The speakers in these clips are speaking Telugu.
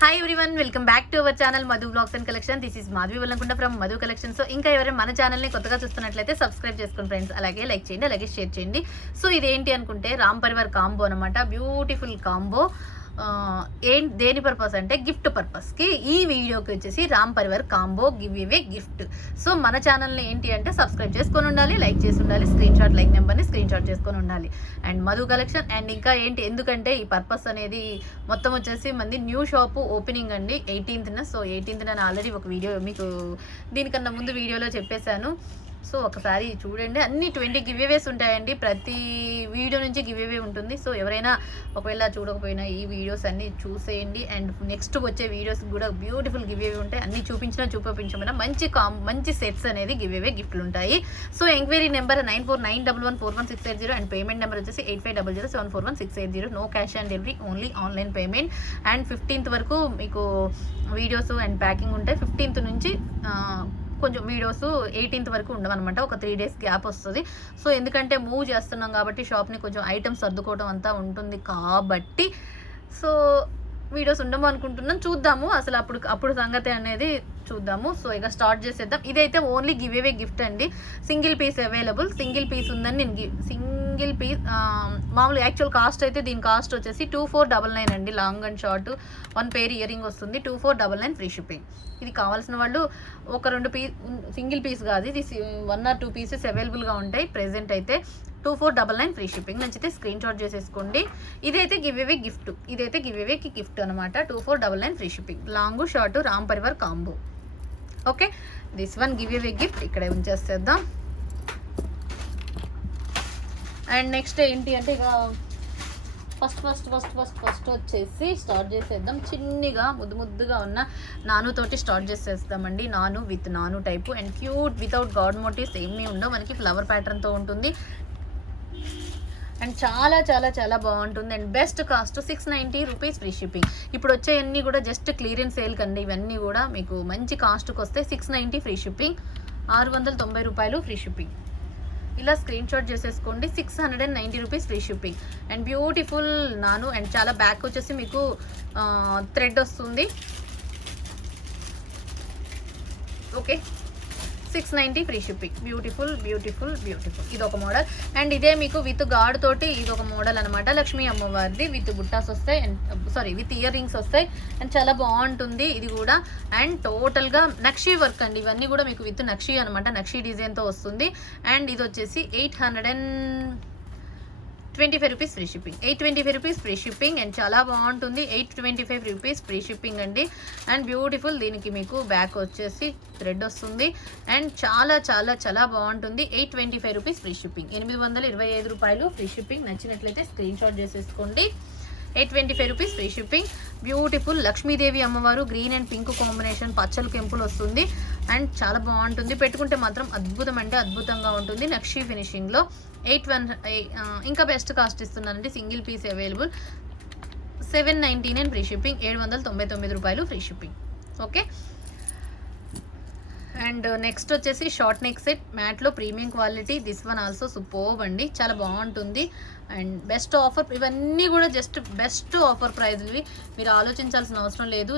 Hi everyone, welcome back to our channel Madhu blogs and collection. This is Madhavi Vallankunta from Madhu collection. So ఇంకా ఎవరైనా మన ఛానల్ని కొత్తగా చూస్తున్నట్లయితే సబ్స్క్రైబ్ చేసుకోండి ఫ్రెండ్స్. అలాగే లైక్ చేయండి, అలాగే షేర్ చేయండి. సో ఇదేంటి అనుకుంటే రామ్ పరివార్ కాంబో అనమాట. Beautiful combo. దేని పర్పస్ అంటే గిఫ్ట్ పర్పస్కి ఈ వీడియోకి వచ్చేసి రామ్ పరివార్ కాంబో గివ్ ఇవే గిఫ్ట్. సో మన ఛానల్ని ఏంటి అంటే సబ్స్క్రైబ్ చేసుకొని ఉండాలి, లైక్ చేసి ఉండాలి, స్క్రీన్ షాట్ లైక్ నెంబర్ని స్క్రీన్ షాట్ చేసుకొని ఉండాలి. And Madhu collection. అండ్ ఇంకా ఏంటి ఎందుకంటే ఈ పర్పస్ అనేది మొత్తం వచ్చేసి మంది న్యూ షాపు ఓపెనింగ్ అండి 18th. సో 18th నేను ఆల్రెడీ ఒక వీడియో మీకు దీనికన్నా ముందు వీడియోలో చెప్పేశాను. సో ఒకసారి చూడండి, అన్ని 20 గివ్అవేస్ ఉంటాయండి. ప్రతి వీడియో నుంచి గివ్అవే ఉంటుంది. సో ఎవరైనా ఒకవేళ చూడకపోయినా ఈ వీడియోస్ అన్నీ చూసేయండి. అండ్ నెక్స్ట్ వచ్చే వీడియోస్ కూడా బ్యూటిఫుల్ గివ్అవే ఉంటాయి. అన్ని చూపించమైనా మంచి సెట్స్ అనేది గివ్అవే గిఫ్ట్లు ఉంటాయి. So enquiry number 9491141680 and payment number వచ్చేసి 8500741680. No cash on delivery, only online payment. And 15th వరకు మీకు వీడియోస్ అండ్ ప్యాకింగ్ ఉంటాయి. 15th నుంచి కొంచెం వీడియోస్ 18th వరకు ఉండవన్నమాట. ఒక 3 days గ్యాప్ వస్తుంది. సో ఎందుకంటే మూవ్ చేస్తున్నాం కాబట్టి షాప్ని కొంచెం ఐటమ్స్ సర్దుకోవడం అంతా ఉంటుంది కాబట్టి సో వీడియోస్ ఉండము అనుకుంటున్నాం. చూద్దాము అసలు అప్పుడు సంగతి అనేది చూద్దాము. సో ఇక స్టార్ట్ చేసేద్దాం. ఇదైతే ఓన్లీ గివ్ అవే గిఫ్ట్ అండి. Single piece available. Single piece ఉందని నేను సింగిల్ పీస్ మామూలు యాక్చువల్ కాస్ట్ అయితే దీని కాస్ట్ వచ్చేసి 2499 అండి. Long and short 1 pair ear ring వస్తుంది. 2499 ఫ్రీ షిప్పింగ్. ఇది కావాల్సిన వాళ్ళు ఒక 2 పీస్, సింగిల్ పీస్ కాదు ఇది 1 or 2 pieces అవైలబుల్గా ఉంటాయి ప్రెజెంట్ అయితే. 2499 ఫ్రీ షిప్పింగ్. నచ్చితే స్క్రీన్ షాట్ చేసేసుకోండి. ఇదైతే గివ్ అవే గిఫ్ట్. ఇదైతే గివ్ అవేకి గిఫ్ట్ అనమాట. 2499 free shipping. Long short Ram Parivar combo. Okay, this one give away gift ఇక్కడే ఉంచేసేద్దాం. అండ్ నెక్స్ట్ ఏంటి అంటే ఇక ఫస్ట్ వచ్చేసి స్టార్ట్ చేసేద్దాం. చిన్నగా ముద్దుగా ఉన్న నానుతోటి స్టార్ట్ చేసేస్తామండి. నాను విత్ నాను type and cute without god motives ఏమీ ఉండవు. మనకి ఫ్లవర్ ప్యాటర్న్తో ఉంటుంది అండ్ చాలా చాలా చాలా బాగుంటుంది. And best cost 690 rupees free shipping. ఇప్పుడు వచ్చేవన్నీ కూడా జస్ట్ క్లియరెన్స్ సేల్ కండి. ఇవన్నీ కూడా మీకు మంచి కాస్ట్కి వస్తే 690 ఫ్రీ షిప్పింగ్. 690 రూపాయలు ఫ్రీ షిప్పింగ్. ఇలా స్క్రీన్ షాట్ చేసేసుకోండి. 690 rupees free shipping. And beautiful నాను. అండ్ చాలా బ్యాక్ వచ్చేసి మీకు థ్రెడ్ వస్తుంది. Okay, 690 free shipping. Beautiful beautiful beautiful. ఇది ఒక మోడల్. అండ్ ఇదే మీకు విత్ గాడ్ తోటి ఇది ఒక మోడల్ అనమాట. లక్ష్మీ అమ్మవారిది విత్ బుట్టాస్ వస్తాయి అండ్ విత్ ఇయర్ రింగ్స్ వస్తాయి. అండ్ చాలా బాగుంటుంది ఇది కూడా. అండ్ టోటల్గా నక్షీ వర్క్ అండి. ఇవన్నీ కూడా మీకు విత్ నక్షీ అనమాట. నక్షీ డిజైన్తో వస్తుంది. అండ్ ఇది వచ్చేసి 825 rupees free shipping. 825 rupees free shipping. And చాలా బాగుంటుంది. 825 రూపీస్ ఫ్రీ షిప్పింగ్ అండి. And beautiful. దీనికి మీకు బ్యాక్ వచ్చేసి థ్రెడ్ వస్తుంది. అండ్ చాలా చాలా చాలా బాగుంటుంది. 825 రూపీస్ ఫ్రీ షిప్పింగ్. 825 రూపాయలు ఫ్రీ షిప్పింగ్. నచ్చినట్లయితే స్క్రీన్ షాట్ చేసేసుకోండి. 825 rupees free shipping. Beautiful Lakshmidevi అమ్మవారు గ్రీన్ అండ్ పింక్ కాంబినేషన్ పచ్చలు కెంపులు వస్తుంది. అండ్ చాలా బాగుంటుంది. పెట్టుకుంటే మాత్రం అద్భుతం అంటే అద్భుతంగా ఉంటుంది. నక్షీ ఫినిషింగ్లో 81. ఇంకా బెస్ట్ కాస్ట్ ఇస్తున్నానండి. Single piece available. 799 free shipping. 799 రూపాయలు free shipping. Okay. And next వచ్చేసి షార్ట్ నెక్ సెట్ మ్యాట్లో premium quality. This one also superb అండి. చాలా బాగుంటుంది. And best offer. ఇవన్నీ కూడా జస్ట్ బెస్ట్ ఆఫర్ ప్రైజ్వి. మీరు ఆలోచించాల్సిన అవసరం లేదు.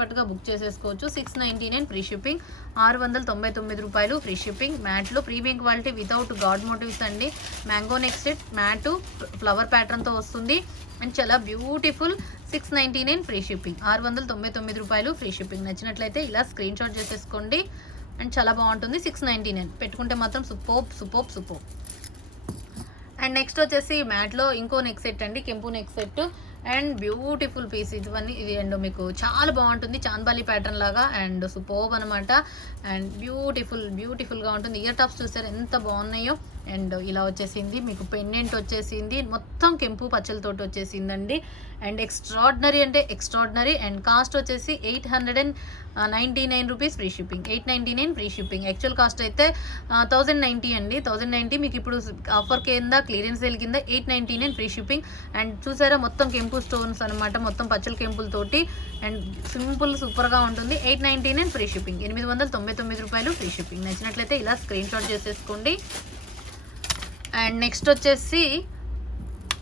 ఫట్గా బుక్ చేసేసుకోవచ్చు. 699 ఫ్రీ షిప్పింగ్. 699 రూపాయలు ఫ్రీ షిప్పింగ్. మ్యాట్లో premium quality without god motifs అండి. Mango neck set matte flower ప్యాటర్న్తో వస్తుంది. అండ్ చాలా బ్యూటిఫుల్. 699 free shipping. 699 రూపాయలు ఫ్రీ షిప్పింగ్. నచ్చినట్లయితే ఇలా స్క్రీన్ షాట్ చేసేసుకోండి. అండ్ చాలా బాగుంటుంది. 699 పెట్టుకుంటే మాత్రం సూపర్. అండ్ నెక్స్ట్ వచ్చేసి మ్యాట్లో ఇంకో నెక్ సెట్ అండి. కెంపు neck set and beautiful piece. ఇది అండ్ మీకు చాలా బాగుంటుంది. చాంద్బాలి ప్యాటర్న్ లాగా అండ్ సూపర్బ్ అనమాట. అండ్ బ్యూటిఫుల్గా ఉంటుంది. ఇయర్ టాప్స్ చూసారు ఎంత బాగున్నాయో. అండ్ ఇలా వచ్చేసింది మీకు పెండెంట్ వచ్చేసింది. మొత్తం కెంపు పచ్చలతోటి వచ్చేసిందండి. అండ్ ఎక్స్ట్రాడినరీ అంటే ఎక్స్ట్రాడినరీ. అండ్ కాస్ట్ వచ్చేసి 899 rupees free shipping. 899 free shipping. Actual cost అయితే 1090 అండి. 1090 మీకు ఇప్పుడు ఆఫర్ కింద క్లియరెన్స్ సేల్ కింద 899 ఫ్రీ షిప్పింగ్. అండ్ చూసారా మొత్తం కెంపు స్టోన్స్ అనమాట. మొత్తం పచ్చల కెంపులతోటి అండ్ సింపుల్ సూపర్గా ఉంటుంది. 899 ఫ్రీ షిప్పింగ్. 899 రూపాయలు ఫ్రీ షిప్పింగ్. నచ్చినట్లయితే ఇలా స్క్రీన్ షాట్ చేసేసుకోండి. అండ్ నెక్స్ట్ వచ్చేసి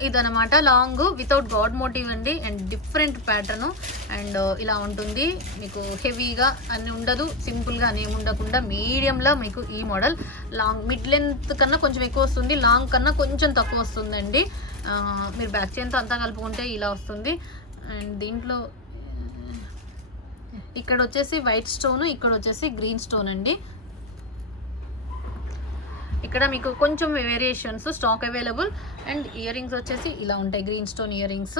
ఇదనమాట లాంగ్ వితౌట్ గాడ్ మోటివ్ అండి అండ్ డిఫరెంట్ ప్యాటర్న్ అండ్ ఇలా ఉంటుంది మీకు హెవీగా అని ఉండదు సింపుల్గా అని ఉండకుండా మీడియంలో మీకు ఈ మోడల్ లాంగ్ మిడ్ లెంత్ కన్నా కొంచెం ఎక్కువ వస్తుంది లాంగ్ కన్నా కొంచెం తక్కువ వస్తుందండి మీరు బ్యాక్ చైన్తో అంతా కలుపుకుంటే ఇలా వస్తుంది అండ్ దీంట్లో ఇక్కడ వచ్చేసి వైట్ స్టోన్ ఇక్కడ వచ్చేసి గ్రీన్ స్టోన్ అండి ఇక్కడ మీకు కొంచెం variations stock available and ear rings వచ్చేసి ఇలా ఉంటాయి green stone ear rings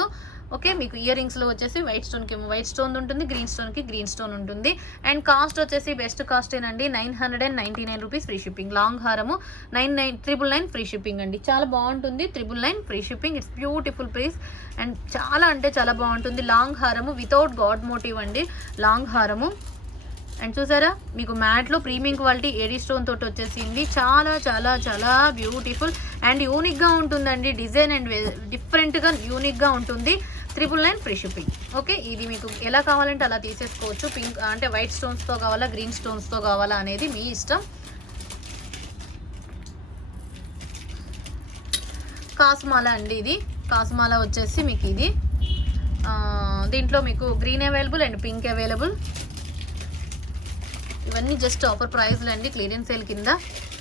okay మీకు ఇయర్ రింగ్స్లో వచ్చేసి వైట్ స్టోన్కి వైట్ స్టోన్ ఉంటుంది గ్రీన్ స్టోన్కి గ్రీన్ స్టోన్ ఉంటుంది అండ్ కాస్ట్ వచ్చేసి బెస్ట్ కాస్ట్ ఏనండి 999 రూపీస్ ఫ్రీ షిప్పింగ్ లాంగ్ హారము 999 ఫ్రీ షిప్పింగ్ అండి చాలా బాగుంటుంది 999 free shipping it's beautiful piece and చాలా అంటే చాలా బాగుంటుంది లాంగ్ హారము వితౌట్ గాడ్ మోటివ్ అండి లాంగ్ హారము అండ్ చూసారా మీకు మ్యాట్లో ప్రీమియం క్వాలిటీ ఏడీ స్టోన్ తోటి వచ్చేసింది చాలా చాలా చాలా బ్యూటిఫుల్ అండ్ యూనిక్గా ఉంటుందండి డిజైన్ అండ్ డిఫరెంట్గా యూనిక్గా ఉంటుంది 999 ఫ్రీ షిప్పింగ్ ఓకే ఇది మీకు ఎలా కావాలంటే అలా తీసేసుకోవచ్చు పింక్ అంటే వైట్ స్టోన్స్తో కావాలా గ్రీన్ స్టోన్స్తో కావాలా అనేది మీ ఇష్టం కాసుమాల అండి ఇది కాసుమాల వచ్చేసి మీకు ఇది దీంట్లో మీకు green available and pink available ఇవన్నీ జస్ట్ ఆఫర్ ప్రైస్లు అండి క్లియరెన్స్ సేల్ కింద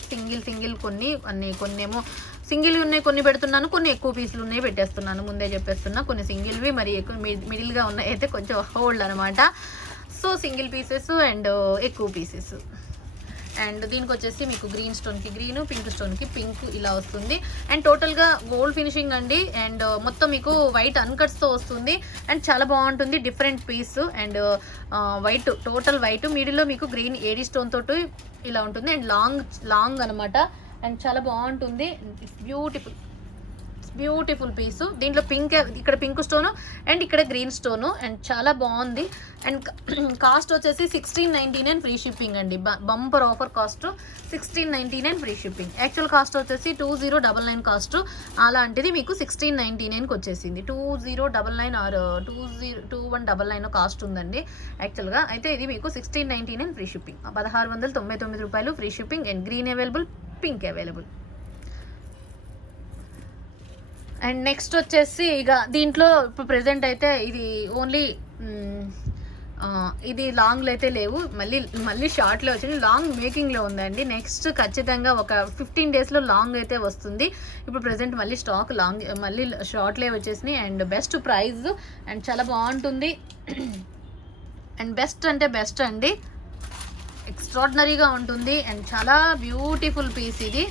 సింగిల్ కొన్ని ఏమో సింగిల్ ఉన్నాయి కొన్ని పెడుతున్నాను కొన్ని ఎక్కువ పీసులు ఉన్నాయి పెట్టేస్తున్నాను ముందే చెప్పేస్తున్నా కొన్ని సింగిల్వి మరి ఎక్కువ మిడిల్గా ఉన్నాయి అయితే కొంచెం హోల్డ్ అనమాట సో సింగిల్ పీసెస్ అండ్ ఎక్కువ పీసెస్ అండ్ దీనికి వచ్చేసి మీకు గ్రీన్ స్టోన్కి గ్రీను పింక్ స్టోన్కి పింక్ ఇలా వస్తుంది అండ్ టోటల్గా గోల్డ్ ఫినిషింగ్ అండి అండ్ మొత్తం మీకు వైట్ అన్కట్స్తో వస్తుంది అండ్ చాలా బాగుంటుంది different piece and white total white మిడిల్లో మీకు గ్రీన్ ఏడీ స్టోన్ తోటి ఇలా ఉంటుంది అండ్ లాంగ్ అనమాట అండ్ చాలా బాగుంటుంది ఇట్స్ బ్యూటిఫుల్ పీసు దీంట్లో పింక్ ఇక్కడ పింక్ స్టోను అండ్ ఇక్కడ గ్రీన్ స్టోను అండ్ చాలా బాగుంది అండ్ కాస్ట్ వచ్చేసి 1699 ఫ్రీ షిప్పింగ్ అండి bumper offer cost 1699 free shipping actual cost వచ్చేసి 2099 కాస్ట్ అలాంటిది మీకు 1699కి వచ్చేసింది 2099 ఆర్ 2199 కాస్ట్ ఉందండి యాక్చువల్గా అయితే ఇది మీకు 1699 ఫ్రీ షిప్పింగ్ 1699 రూపాయలు free shipping and green available pink available and next వచ్చేసి ఇక దీంట్లో ఇప్పుడు ప్రెజెంట్ అయితే ఇది ఓన్లీ ఇది లాంగ్లో అయితే లేవు మళ్ళీ షార్ట్లో వచ్చింది లాంగ్ మేకింగ్లో ఉందండి నెక్స్ట్ ఖచ్చితంగా ఒక 15 డేస్లో లాంగ్ అయితే వస్తుంది ఇప్పుడు ప్రెజెంట్ మళ్ళీ స్టాక్ లాంగ్ మళ్ళీ షార్ట్లే వచ్చేసినాయి అండ్ బెస్ట్ ప్రైస్ అండ్ చాలా బాగుంటుంది అండ్ బెస్ట్ అంటే బెస్ట్ అండి ఎక్స్ట్రాడినరీగా ఉంటుంది అండ్ చాలా బ్యూటిఫుల్ పీస్ ఇది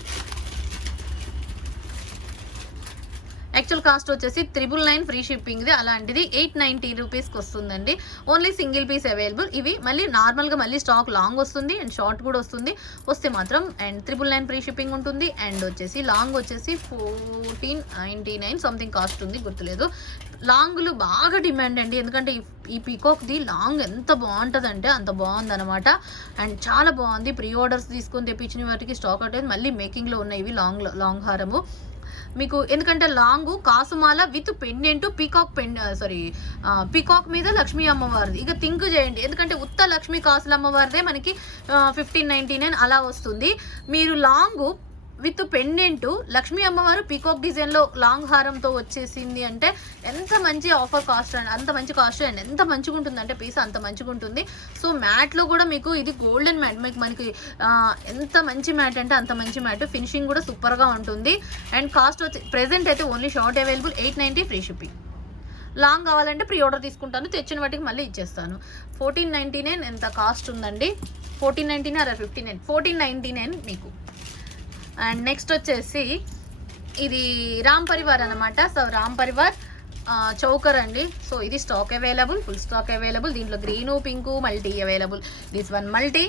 యాక్చువల్ కాస్ట్ వచ్చేసి 999 ఫ్రీ షిప్పింగ్ది అలాంటిది 890 రూపీస్కి వస్తుందండి ఓన్లీ సింగిల్ పీస్ అవైలబుల్ ఇవి మళ్ళీ నార్మల్గా మళ్ళీ స్టాక్ లాంగ్ వస్తుంది అండ్ షార్ట్ కూడా వస్తుంది వస్తే మాత్రం అండ్ 999 ఫ్రీ షిప్పింగ్ ఉంటుంది అండ్ వచ్చేసి లాంగ్ వచ్చేసి 1499 సంథింగ్ కాస్ట్ ఉంది గుర్తులేదు లాంగ్లు బాగా డిమాండ్ అండి ఎందుకంటే ఈ పీకాక్ది లాంగ్ ఎంత బాగుంటుందంటే అంత బాగుందనమాట అండ్ చాలా బాగుంది ప్రీ ఆర్డర్స్ తీసుకొని తెప్పించిన వాటికి స్టాక్ అవుతుంది మళ్ళీ మేకింగ్లో ఉన్నాయి ఇవి లాంగ్ హారము మీకు ఎందుకంటే లాంగ్ కాసుమాల విత్ పెండెంట్ పీకాక్ మీద లక్ష్మీ అమ్మవారిది ఇక థింక్ చేయండి ఎందుకంటే ఉత్త లక్ష్మీ కాసుల అమ్మవారిదే మనకి 1599 అలా వస్తుంది మీరు లాంగ్ విత్ పెండెంట్ లక్ష్మీ అమ్మవారు పీకాక్ డిజైన్లో లాంగ్ హారంతో వచ్చేసింది అంటే ఎంత మంచి ఆఫర్ కాస్ట్ అండ్ అంత మంచి కాస్ట్ అండ్ ఎంత మంచిగా ఉంటుంది అంటే పీస్ అంత మంచిగా ఉంటుంది సో మ్యాట్లో కూడా మీకు ఇది గోల్డెన్ మ్యాట్ మీకు మనకి ఎంత మంచి మ్యాట్ అంటే అంత మంచి మ్యాట్ ఫినిషింగ్ కూడా సూపర్గా ఉంటుంది అండ్ కాస్ట్ వచ్చి ప్రెజెంట్ అయితే only short available 890 free shipping long కావాలంటే ప్రీ ఆర్డర్ తీసుకుంటాను తెచ్చిన వాటికి మళ్ళీ ఇచ్చేస్తాను 1499 ఎంత కాస్ట్ ఉందండి 1499 ఆర్ 1499 మీకు అండ్ నెక్స్ట్ వచ్చేసి ఇది రామ్ పరివార్ అనమాట సో రామ్ పరివార్ చౌకర్ అండి సో ఇది stock available full stock available దీంట్లో green pink multi available this one multi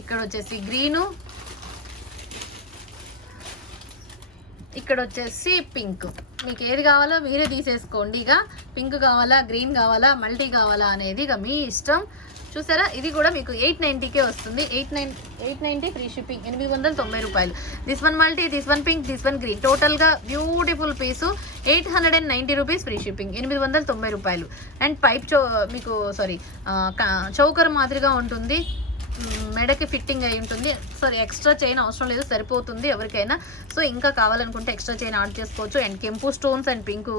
ఇక్కడ వచ్చేసి గ్రీను ఇక్కడ వచ్చేసి పింక్ మీకు ఏది కావాలో మీరే తీసేసుకోండి ఇక పింక్ కావాలా గ్రీన్ కావాలా మల్టీ కావాలా అనేది ఇక మీ ఇష్టం చూసారా ఇది కూడా మీకు 890కే వస్తుంది 890 ఫ్రీ షిప్పింగ్ 890 రూపాయలు this one multi this one pink this one green టోటల్గా beautiful piece 890 rupees free shipping 890 రూపాయలు అండ్ పైప్ మీకు చౌకర్ మాదిరిగా ఉంటుంది మెడకి ఫిట్టింగ్ అయి ఉంటుంది. సారీ, ఎక్స్ట్రా చైన్ అవసరం లేదు, సరిపోతుంది ఎవరికైనా. సో ఇంకా కావాలనుకుంటే ఎక్స్ట్రా చైన్ యాడ్ చేసుకోవచ్చు. అండ్ కెంపు stones and pink,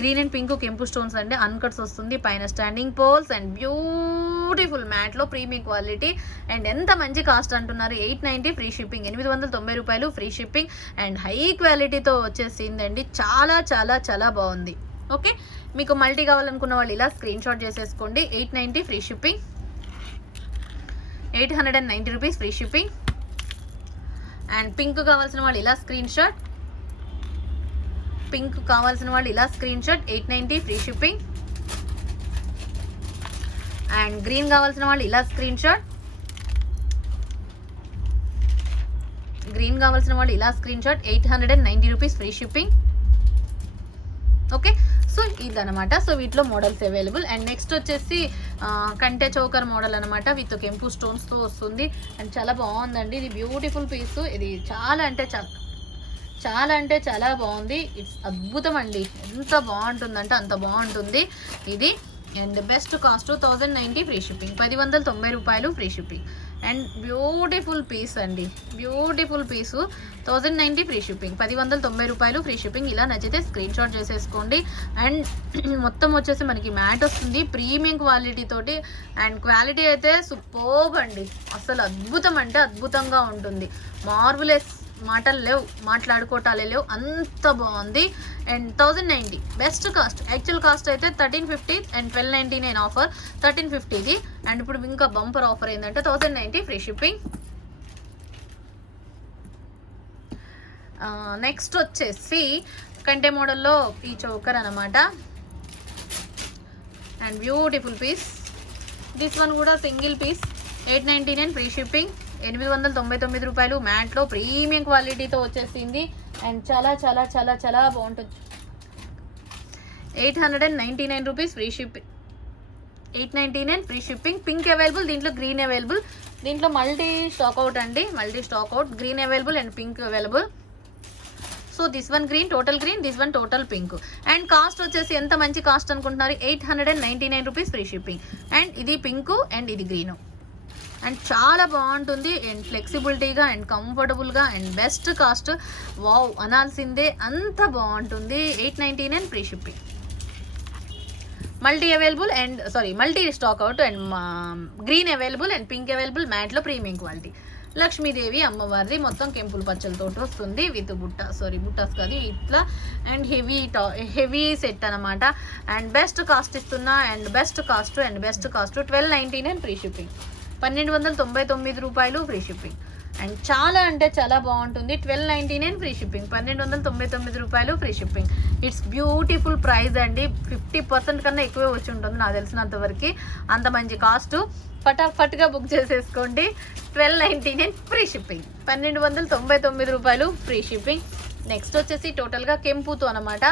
green and pink కెంపు స్టోన్స్ అండి, అన్కట్స్ వస్తుంది. పైన స్టాండింగ్ పోల్స్ అండ్ బ్యూటిఫుల్ మ్యాట్లో ప్రీమియం క్వాలిటీ. అండ్ ఎంత మంచి కాస్ట్ అంటున్నారు, 890 ఫ్రీ షిప్పింగ్, 890 రూపాయలు ఫ్రీ షిప్పింగ్. అండ్ హై క్వాలిటీతో వచ్చేసిందండి, చాలా చాలా చాలా బాగుంది. ఓకే, మీకు మల్టీ కావాలనుకున్న వాళ్ళు ఇలా స్క్రీన్ షాట్ చేసేసుకోండి. 890 free shipping, 890 rupees free shipping. And pink కావాల్సిన వాళ్ళు ఇలా స్క్రీన్ షాట్, పింక్ కావాల్సిన వాళ్ళు ఇలా screen shot, 890 free shipping. And green కావాల్సిన వాళ్ళు ఇలా స్క్రీన్ షాట్, గ్రీన్ కావాల్సిన వాళ్ళు ఇలా screen shot, 890 rupees free shipping. Okay, so ఇదనమాట. సో వీటిలో మోడల్స్ అవైలబుల్. అండ్ నెక్స్ట్ వచ్చేసి కంటే చోకర్ మోడల్ అనమాట, విత్ కెంపు స్టోన్స్తో వస్తుంది. అండ్ చాలా బాగుందండి, ఇది బ్యూటిఫుల్ పీస్. ఇది చాలా అంటే చాలా బాగుంది. ఇట్స్ అద్భుతం అండి, ఎంత బాగుంటుందంటే అంత బాగుంటుంది ఇది. And best cost 1090 free shipping, 1090 రూపాయలు free shipping. And beautiful piece అండి, బ్యూటిఫుల్ పీసు, 1090 ఫ్రీ షిప్పింగ్, 1090 రూపాయలు ఫ్రీ షిప్పింగ్. ఇలా నచ్చితే స్క్రీన్ షాట్ చేసేసుకోండి. అండ్ మొత్తం వచ్చేసి మనకి మ్యాట్ వస్తుంది ప్రీమియం క్వాలిటీ తోటి. అండ్ క్వాలిటీ అయితే సూపర్బ్ అండి, అసలు అద్భుతం అంటే అద్భుతంగా ఉంటుంది. మార్వెలస్, మాటలు లేవు, మాట్లాడుకోవటాలే లేవు, అంత బాగుంది. And 1090 best cost. Actual cost అయితే 1350 అండ్ 1299 ఆఫర్, 1350ది. అండ్ ఇప్పుడు ఇంకా బంపర్ ఆఫర్ ఏంటంటే 1090 ఫ్రీ షిప్పింగ్. నెక్స్ట్ వచ్చేసి కంటే మోడల్లో ఈ చోకర్ అనమాట. And beautiful piece, this one కూడా సింగిల్ పీస్, 899 ఫ్రీ షిప్పింగ్, 899 రూపాయలు. మ్యాట్లో ప్రీమియం క్వాలిటీతో వచ్చేసింది. అండ్ చాలా చాలా చాలా చాలా బాగుంటుంది. 899 rupees free shipping, 899 free shipping. Pink available, దీంట్లో గ్రీన్ అవైలబుల్. దీంట్లో మల్టీ స్టాక్అవుట్ అండి, multi stock out. Green available and pink available. So this one green, total green, this one total pink. And cost వచ్చేసి ఎంత మంచి కాస్ట్ అనుకుంటున్నారు, 899 రూపీస్ ఫ్రీ షిప్పింగ్. అండ్ ఇది పింక్ అండ్ ఇది గ్రీను. అండ్ చాలా బాగుంటుంది. అండ్ ఫ్లెక్సిబిలిటీగా అండ్ కంఫర్టబుల్గా అండ్ బెస్ట్ కాస్ట్, వావ్ అనాల్సిందే, అంత బాగుంటుంది. 899 free shipping. Multi available and multi stock out. And green available and pink available, మ్యాట్లో ప్రీమియం క్వాలిటీ. లక్ష్మీదేవి అమ్మవారిది మొత్తం కెంపుల్ పచ్చలతో వస్తుంది, విత్ బుట్టాస్ కాదు ఇట్లా. అండ్ హెవీ సెట్ అనమాట. అండ్ బెస్ట్ కాస్ట్ ఇస్తున్నా. And best cost 1299 free shipping, 1299 రూపాయలు ఫ్రీ షిప్పింగ్. అండ్ చాలా అంటే చాలా బాగుంటుంది, 1299 ఫ్రీ షిప్పింగ్, 1299 రూపాయలు free shipping. It's beautiful price అండి, 50% కన్నా ఎక్కువే వచ్చి ఉంటుంది నాకు తెలిసినంతవరకు, అంత మంచి కాస్ట్. ఫటాఫట్గా బుక్ చేసేసుకోండి. 1299 ఫ్రీ షిప్పింగ్, 1299 రూపాయలు ఫ్రీ షిప్పింగ్. నెక్స్ట్ వచ్చేసి టోటల్గా కెంపుతో అనమాట.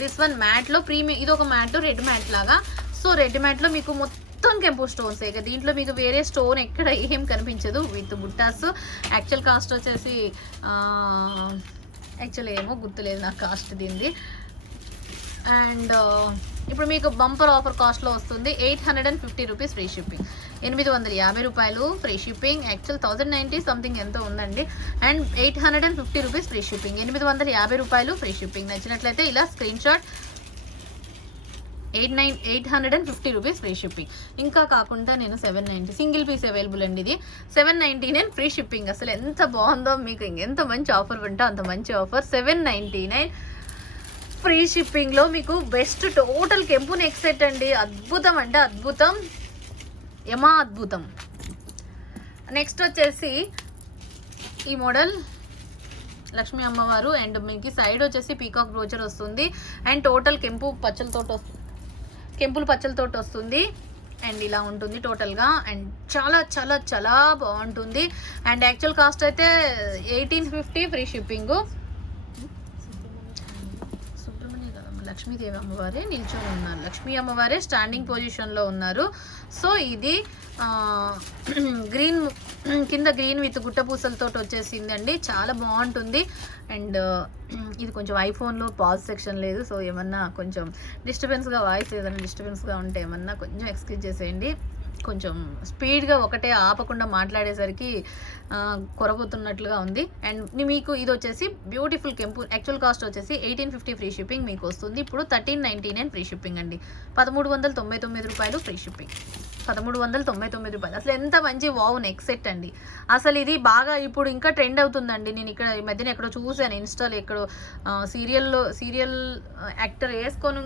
దిస్ వన్ మ్యాట్లో ప్రీమియం, ఇది ఒక మ్యాట్, రెడ్ మ్యాట్ లాగా. సో రెడ్ మ్యాట్లో మీకు మొత్తం కెంపు స్టోన్స్, ఇక దీంట్లో మీకు వేరే స్టోన్ ఎక్కడ ఏం కనిపించదు, విత్ బుట్టాస్. యాక్చువల్ కాస్ట్ వచ్చేసి యాక్చువల్ ఏమో గుర్తులేదు నాకు కాస్ట్ దీనిది. అండ్ ఇప్పుడు మీకు బంపర్ ఆఫర్ కాస్ట్లో వస్తుంది, 850 రూపీస్ ఫ్రీ షిప్పింగ్, 850 రూపాయలు ఫ్రీ షిప్పింగ్. యాక్చువల్ 1090 సంథింగ్ ఎంతో ఉందండి. అండ్ 850 రూపీస్ ఫ్రీ షిప్పింగ్, 850 రూపాయలు ఫ్రీ షిప్పింగ్. నచ్చినట్లయితే ఇలా screen shot, 850 rupees free shipping. ఇంకా కాకుండా నేను 790 సింగిల్ పీస్ అవైలబుల్ అండి, ఇది 799 ఫ్రీ షిప్పింగ్. అసలు ఎంత బాగుందో, మీకు ఎంత మంచి ఆఫర్ ఉంటే అంత మంచి ఆఫర్. 799 ఫ్రీ షిప్పింగ్లో మీకు బెస్ట్ టోటల్ కెంపు నెక్ సెట్ అండి, అద్భుతం అంటే అద్భుతం, యమా అద్భుతం. నెక్స్ట్ వచ్చేసి ఈ మోడల్ లక్ష్మీ అమ్మవారు. అండ్ మీకు సైడ్ వచ్చేసి పీకాక్ బ్రోచర్ వస్తుంది. అండ్ టోటల్ కెంపుల పచ్చలతోటి వస్తుంది. అండ్ ఇలా ఉంటుంది టోటల్గా. అండ్ చాలా చాలా చాలా బాగుంటుంది. అండ్ యాక్చువల్ కాస్ట్ అయితే 1850 ఫ్రీ షిప్పింగు. లక్ష్మీదేవి అమ్మవారే నిల్చొని ఉన్నారు, లక్ష్మీ అమ్మవారే స్టాండింగ్ పొజిషన్లో ఉన్నారు. సో ఇది గ్రీన్ కింద గ్రీన్ విత్ గుట్టపూసలతో వచ్చేసిందండి, చాలా బాగుంటుంది. అండ్ ఇది కొంచెం ఐఫోన్లో పాజ్ సెక్షన్ లేదు, సో ఏమన్నా కొంచెం డిస్టర్బెన్స్గా వాయిస్ ఏదైనా డిస్టర్బెన్స్గా ఉంటే ఏమన్నా కొంచెం ఎక్స్క్యూజ్ చేసేయండి. కొంచెం స్పీడ్గా ఒకటే ఆపకుండా మాట్లాడేసరికి కొరబోతున్నట్లుగా ఉంది. అండ్ మీకు ఇది వచ్చేసి బ్యూటిఫుల్ కెంపు. యాక్చువల్ కాస్ట్ వచ్చేసి 1850 ఫ్రీ షిప్పింగ్ మీకు వస్తుంది. ఇప్పుడు 1399 ఫ్రీ షిప్పింగ్ అండి. 1399 రూపాయలు ఫ్రీ షిప్పింగ్. 1399 రూపాయలు. అసలు ఎంత మంచి వావ్ నెక్ సెట్ అండి. అసలు ఇది బాగా ఇప్పుడు ఇంకా ట్రెండ్ అవుతుందండి. నేను ఇక్కడ ఈ మధ్యన ఎక్కడో చూశాను, ఇన్స్టాలో ఎక్కడో సీరియల్ యాక్టర్ వేసుకొని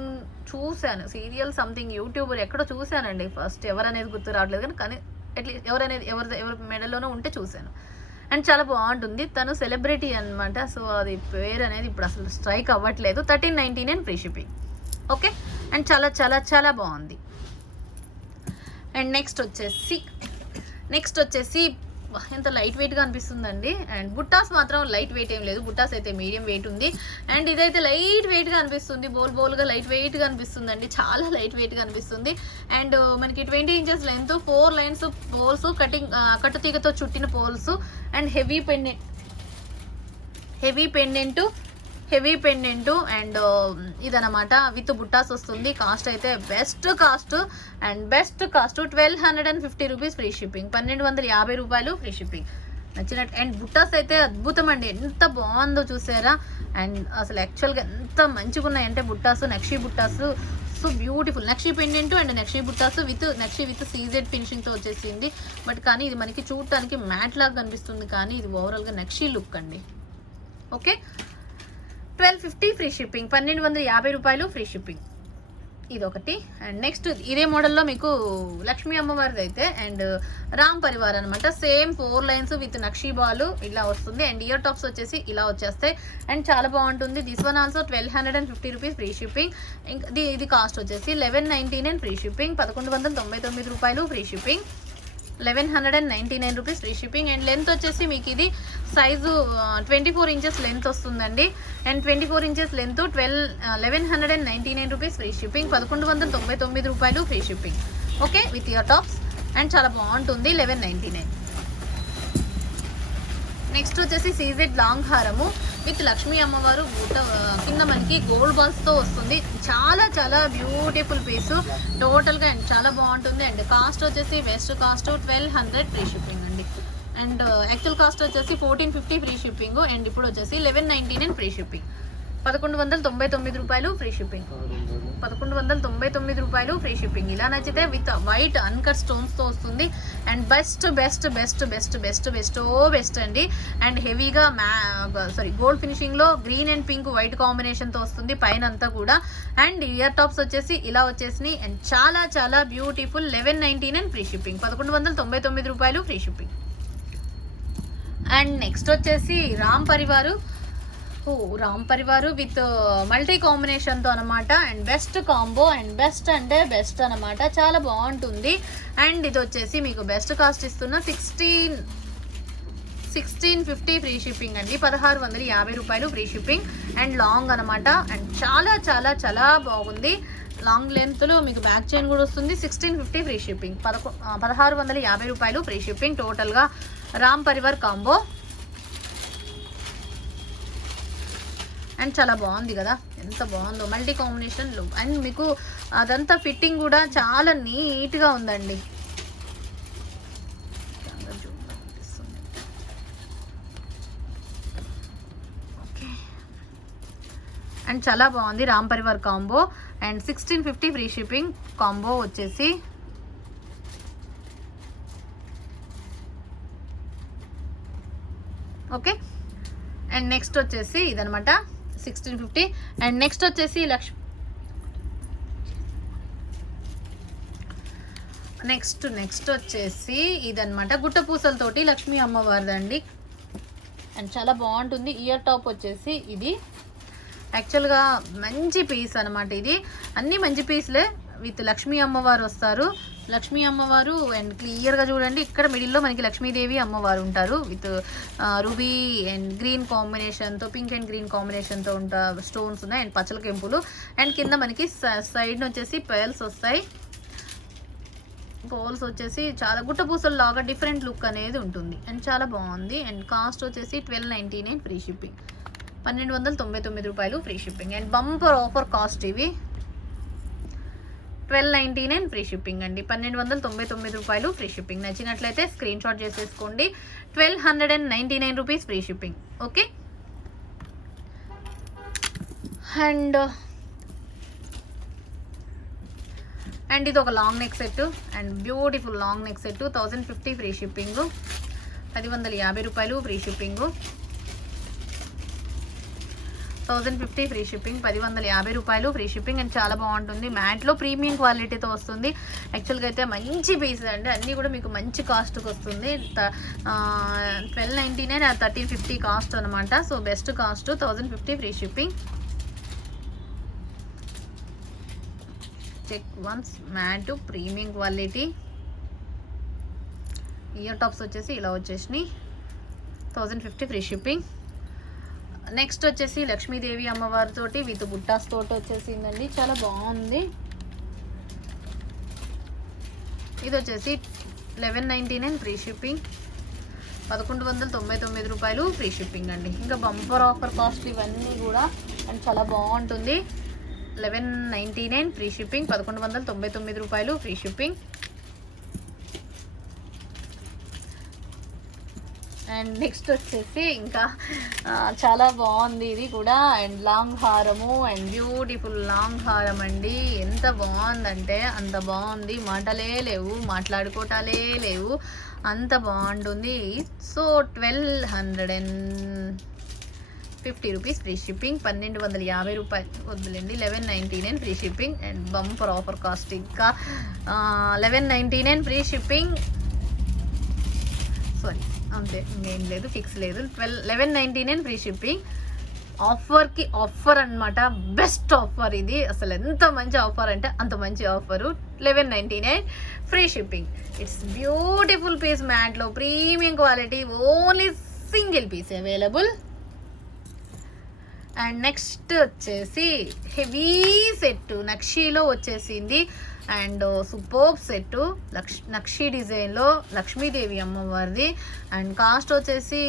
చూశాను. సీరియల్ సంథింగ్ యూట్యూబర్ ఎక్కడో చూశానండి. ఫస్ట్ ఎవరనేది గుర్తు రావట్లేదు కానీ అట్లీస్ట్ ఎవరి మెడలోనో ఉంటే చూశాను. అండ్ చాలా బాగుంటుంది. తను సెలబ్రిటీ అనమాట. సో అది పేరు అనేది ఇప్పుడు అసలు స్ట్రైక్ అవ్వట్లేదు. 1399 ఫ్రీ షిప్పింగ్. ఓకే. అండ్ చాలా చాలా చాలా బాగుంది. అండ్ నెక్స్ట్ వచ్చేసి ఎంత లైట్ వెయిట్గా అనిపిస్తుందండి. అండ్ బుట్టాస్ మాత్రం లైట్ వెయిట్ ఏం లేదు. బుట్టాస్ అయితే మీడియం వెయిట్ ఉంది. అండ్ ఇదైతే లైట్ వెయిట్గా అనిపిస్తుంది. బోల్గా లైట్ వెయిట్గా అనిపిస్తుందండి. చాలా లైట్ వెయిట్గా అనిపిస్తుంది. అండ్ మనకి 20 ఇంచెస్ లెంత్, 4 లైన్స్ పోల్స్, కట్టుతీగతో చుట్టిన pearls and heavy pendant and ఇదనమాట విత్ బుట్టాస్ వస్తుంది. కాస్ట్ అయితే best cost 1250 rupees free shipping. 1250 రూపాయలు ఫ్రీ షిప్పింగ్. నచ్చినట్టు. అండ్ బుట్టాస్ అయితే అద్భుతం అండి. ఎంత బాగుందో చూసారా. అండ్ అసలు యాక్చువల్గా ఎంత మంచిగా ఉన్నాయంటే బుట్టాస్, నక్షి బుట్టాస్ సో బ్యూటిఫుల్. నక్షి పెండెంట్ అండ్ నక్షి బుట్టాస్ నక్షి విత్ సీజెడ్ ఫినిషింగ్తో వచ్చేసింది. బట్ కానీ ఇది మనకి చూడటానికి మ్యాట్ లాగా కనిపిస్తుంది కానీ ఇది ఓవరాల్గా నక్షి లుక్ అండి. ఓకే. 1250 free shipping. 1250 రూపాయలు ఫ్రీ షిప్పింగ్. ఇదొకటి. అండ్ నెక్స్ట్ ఇదే మోడల్లో మీకు లక్ష్మీ అమ్మవారిది అయితే అండ్ రామ్ పరివార్ అనమాట. Same 4 lines with nakshi Balu ఇలా వస్తుంది. అండ్ ఇయర్ టాప్స్ వచ్చేసి ఇలా వచ్చేస్తాయి. అండ్ చాలా బాగుంటుంది. This one also 1250 rupees free shipping. ఇంకా ఇది కాస్ట్ వచ్చేసి 1199 ఫ్రీ షిప్పింగ్. 1199 రూపాయలు free shipping. 1199 rupees free shipping. And length వచ్చేసి మీకు ఇది సైజు 24 ఇంచెస్ లెంత్ వస్తుందండి. And 24 inches length 1199 rupees free shipping. 1199 రూపాయలు free shipping. Okay. With ear tops. And చాలా బాగుంటుంది. 1199. నెక్స్ట్ వచ్చేసి సీజెడ్ లాంగ్ హారము విత్ లక్ష్మీ అమ్మవారు కింద మనకి గోల్డ్ బాల్స్తో వస్తుంది. చాలా చాలా బ్యూటిఫుల్ పీసు టోటల్గా. అండ్ చాలా బాగుంటుంది. అండ్ కాస్ట్ వచ్చేసి బెస్ట్ కాస్ట్ 1200 ఫ్రీ షిప్పింగ్ అండి. అండ్ యాక్చువల్ కాస్ట్ వచ్చేసి 1450 ఫ్రీ షిప్పింగ్. అండ్ ఇప్పుడు వచ్చేసి 1199 ఫ్రీ షిప్పింగ్. 1199 రూపాయలు ఫ్రీ షిప్పింగ్. 1199 రూపాయలు ఫ్రీ షిప్పింగ్. ఇలా నచ్చితే విత్ వైట్ అన్కట్ స్టోన్స్తో వస్తుంది. అండ్ బెస్ట్ అండి. అండ్ హెవీగా గోల్డ్ ఫినిషింగ్లో గ్రీన్ అండ్ పింక్ వైట్ కాంబినేషన్తో వస్తుంది పైన అంతా కూడా. అండ్ ఇయర్ టాప్స్ వచ్చేసి ఇలా వచ్చేసినాయి. అండ్ చాలా చాలా బ్యూటిఫుల్. 1199 free shipping. 1199 రూపాయలు ఫ్రీ షిప్పింగ్. అండ్ నెక్స్ట్ వచ్చేసి రామ్ పరివారు విత్ మల్టీ కాంబినేషన్తో అనమాట. And best combo and best అంటే బెస్ట్ అనమాట. చాలా బాగుంటుంది. అండ్ ఇది వచ్చేసి మీకు బెస్ట్ కాస్ట్ ఇస్తున్న 1650 ఫ్రీ షిప్పింగ్ అండి. 1650 రూపాయలు ఫ్రీ షిప్పింగ్. అండ్ లాంగ్ అనమాట. అండ్ చాలా చాలా చాలా బాగుంది. లాంగ్ లెంత్లో మీకు బ్యాక్ చైన్ కూడా వస్తుంది. 1650 ఫ్రీ షిప్పింగ్. 1650 రూపాయలు ఫ్రీ షిప్పింగ్. టోటల్గా రామ్ పరివార్ కాంబో. అండ్ చాలా బాగుంది కదా. ఎంత బాగుందో మల్టీ కాంబినేషన్లో. అండ్ మీకు అదంతా ఫిట్టింగ్ కూడా చాలా నీట్గా ఉందండి. ఓకే. అండ్ చాలా బాగుంది Ram Parivar combo. And 1650 free shipping combo వచ్చేసి. ఓకే. అండ్ నెక్స్ట్ వచ్చేసి ఇదనమాట 1650. అండ్ నెక్స్ట్ వచ్చేసి నెక్స్ట్ వచ్చేసి ఇదనమాట గుట్ట పూసలతోటి లక్ష్మీ అమ్మవారిదండి. అండ్ చాలా బాగుంటుంది. ఇయర్ టాప్ వచ్చేసి ఇది యాక్చువల్గా మంచి పీస్ అనమాట. ఇది అన్నీ మంచి పీస్లే విత్ లక్ష్మీ అమ్మవారు వస్తారు. లక్ష్మీ అమ్మవారు అండ్ క్లియర్గా చూడండి. ఇక్కడ మిడిల్లో మనకి లక్ష్మీదేవి అమ్మవారు ఉంటారు విత్ రూబీ అండ్ గ్రీన్ కాంబినేషన్తో, పింక్ అండ్ గ్రీన్ కాంబినేషన్తో స్టోన్స్ ఉన్నాయి. And Pachchala కెంపులు. అండ్ కింద మనకి సైడ్ వచ్చేసి పెర్ల్స్ వస్తాయి. పోల్స్ వచ్చేసి చాలా గుట్టపూసలు లాగా డిఫరెంట్ లుక్ అనేది ఉంటుంది. అండ్ చాలా బాగుంది. అండ్ కాస్ట్ వచ్చేసి 1299 ఫ్రీ షిప్పింగ్. 1299 రూపాయలు free shipping. And bumper offer cost ఇవి. 1299 ఫ్రీ షిప్పింగ్ అండి. 1299 రూపాయలు ఫ్రీ షిప్పింగ్. నచ్చినట్లయితే స్క్రీన్ షాట్ చేసేసుకోండి. 1299 rupees free shipping. Okay. And ఇది ఒక long neck set and beautiful long neck set. 1050 free shipping. 1050 రూపాయలు ఫ్రీ షిప్పింగ్. 1050 free shipping. 1050 రూపాయలు ఫ్రీ షిప్పింగ్. అండ్ చాలా బాగుంటుంది. మ్యాట్లో ప్రీమియం క్వాలిటీతో వస్తుంది. యాక్చువల్గా అయితే మంచి పీసెస్ అండి. అన్నీ కూడా మీకు మంచి కాస్ట్కి వస్తుంది. 1299 1350 కాస్ట్ అనమాట. So best cost. 1050 free shipping. Check once matte premium quality. Ear tops వచ్చేసి ఇలా వచ్చేసినాయి. 1050 ఫ్రీ షిప్పింగ్. నెక్స్ట్ వచ్చేసి లక్ష్మీదేవి అమ్మవారితోటి విత్ బుట్టాస్ తోటి వచ్చేసిందండి. చాలా బాగుంది. ఇది వచ్చేసి 1199 ఫ్రీ షిప్పింగ్. 1199 రూపాయలు ఫ్రీ షిప్పింగ్ అండి. ఇంకా బంపర్ ఆఫర్ కాస్ట్ ఇవన్నీ కూడా అండ్ చాలా బాగుంటుంది. 1199 ఫ్రీ షిప్పింగ్. 1199 రూపాయలు ఫ్రీ షిప్పింగ్. అండ్ నెక్స్ట్ వచ్చేసి ఇంకా చాలా బాగుంది ఇది కూడా. అండ్ లాంగ్ హారము అండ్ బ్యూటిఫుల్ లాంగ్ హారం అండి. ఎంత బాగుందంటే అంత బాగుంది. మాటలే లేవు, మాట్లాడుకోవటాలే లేవు, అంత బాగుంటుంది. So 1250 rupees free shipping. 1250 రూపాయలు వద్దులేండి. 1199 free shipping. And bumper offer cost ఇంకా 1199 ఫ్రీ షిప్పింగ్. సారీ అంతే, ఇంకేం లేదు, ఫిక్స్ లేదు. 1199 ఫ్రీ షిప్పింగ్. ఆఫర్కి ఆఫర్ అనమాట. బెస్ట్ ఆఫర్ ఇది. అసలు ఎంత మంచి ఆఫర్ అంటే అంత మంచి offer. 1199 free shipping. It's beautiful piece మ్యాట్లో premium quality. Only single piece available. And next వచ్చేసి హెవీ సెట్ నక్షీలో వచ్చేసింది. అండ్ సూపర్బ్ సెట్ నక్షీ డిజైన్లో లక్ష్మీదేవి అమ్మవారిది. అండ్ కాస్ట్ వచ్చేసి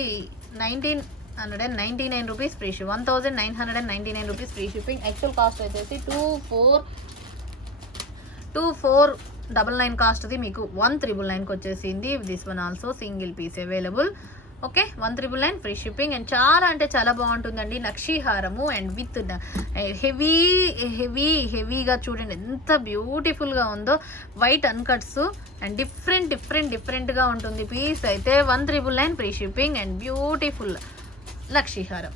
1999 rupees free ship. 1999 rupees free shipping. Actual cost వచ్చేసి 2499 కాస్ట్ది మీకు 1399కి వచ్చేసింది. This one also single piece available. Okay, 1399 free shipping. And చాలా అంటే చాలా బాగుంటుందండి. నక్షీ హారము అండ్ విత్ హెవీగా చూడండి ఎంత బ్యూటిఫుల్గా ఉందో. వైట్ అన్కట్స్ అండ్ డిఫరెంట్గా ఉంటుంది పీస్ అయితే. 1399 free shipping and beautiful nakshi హారం.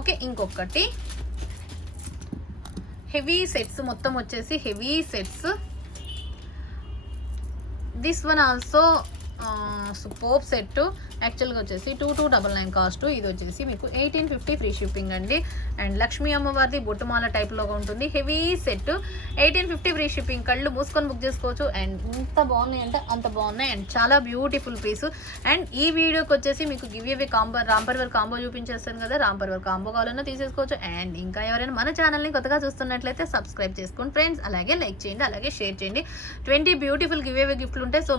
ఓకే, ఇంకొకటి హెవీ సెట్స్ మొత్తం వచ్చేసి heavy sets. This one also superb set. యాక్చువల్గా వచ్చేసి 2299 కాస్ట్. ఇది వచ్చేసి మీకు 1850 ఫ్రీ షిప్పింగ్ అండి. అండ్ లక్ష్మీ అమ్మవారిది బొట్టుమాల టైప్లో ఉంటుంది. Heavy set 1850 free shipping. కళ్ళు మూసుకొని బుక్ చేసుకోవచ్చు. అండ్ ఎంత బాగున్నాయి అంటే అంత బాగున్నాయి. అండ్ చాలా బ్యూటిఫుల్ పీసు. అండ్ ఈ వీడియోకి వచ్చేసి మీకు గివ్ అవే రాంపర్వర్ కాంబో చూపించేస్తాను కదా. రాంపర్వర్ కాంబో కావాలన్నా తీసేసుకోవచ్చు. అండ్ ఇంకా ఎవరైనా మన ఛానల్ని కొత్తగా చూస్తున్నట్లయితే సబ్స్క్రైబ్ చేసుకోండి ఫ్రెండ్స్. అలాగే లైక్ చేయండి, అలాగే షేర్ చేయండి. 20 బ్యూటిఫుల్ గివ్ అవే గిఫ్ట్లు ఉంటాయి. సో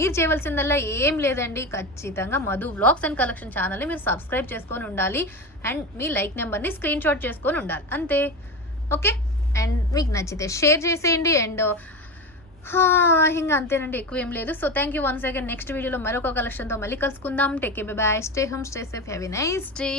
మీరు చేయవలసిందల్లా ఏం లేదండి, ఖచ్చితంగా మధు వ్లాగ్స్ అండ్ కలెక్షన్ ఛానల్ని మీరు సబ్స్క్రైబ్ చేసుకొని ఉండాలి. అండ్ మీ లైక్ నెంబర్ని స్క్రీన్ షాట్ చేసుకొని ఉండాలి అంతే. ఓకే, అండ్ మీకు నచ్చితే షేర్ చేసేయండి. అండ్ ఇంకా అంతేనండి, ఎక్కువ ఏం లేదు. So thank you once again. Next వీడియోలో మరొక కలెక్షన్తో మళ్ళీ కలుసుకుందాం. Take care, by by, stay home, stay safe, have a nice day.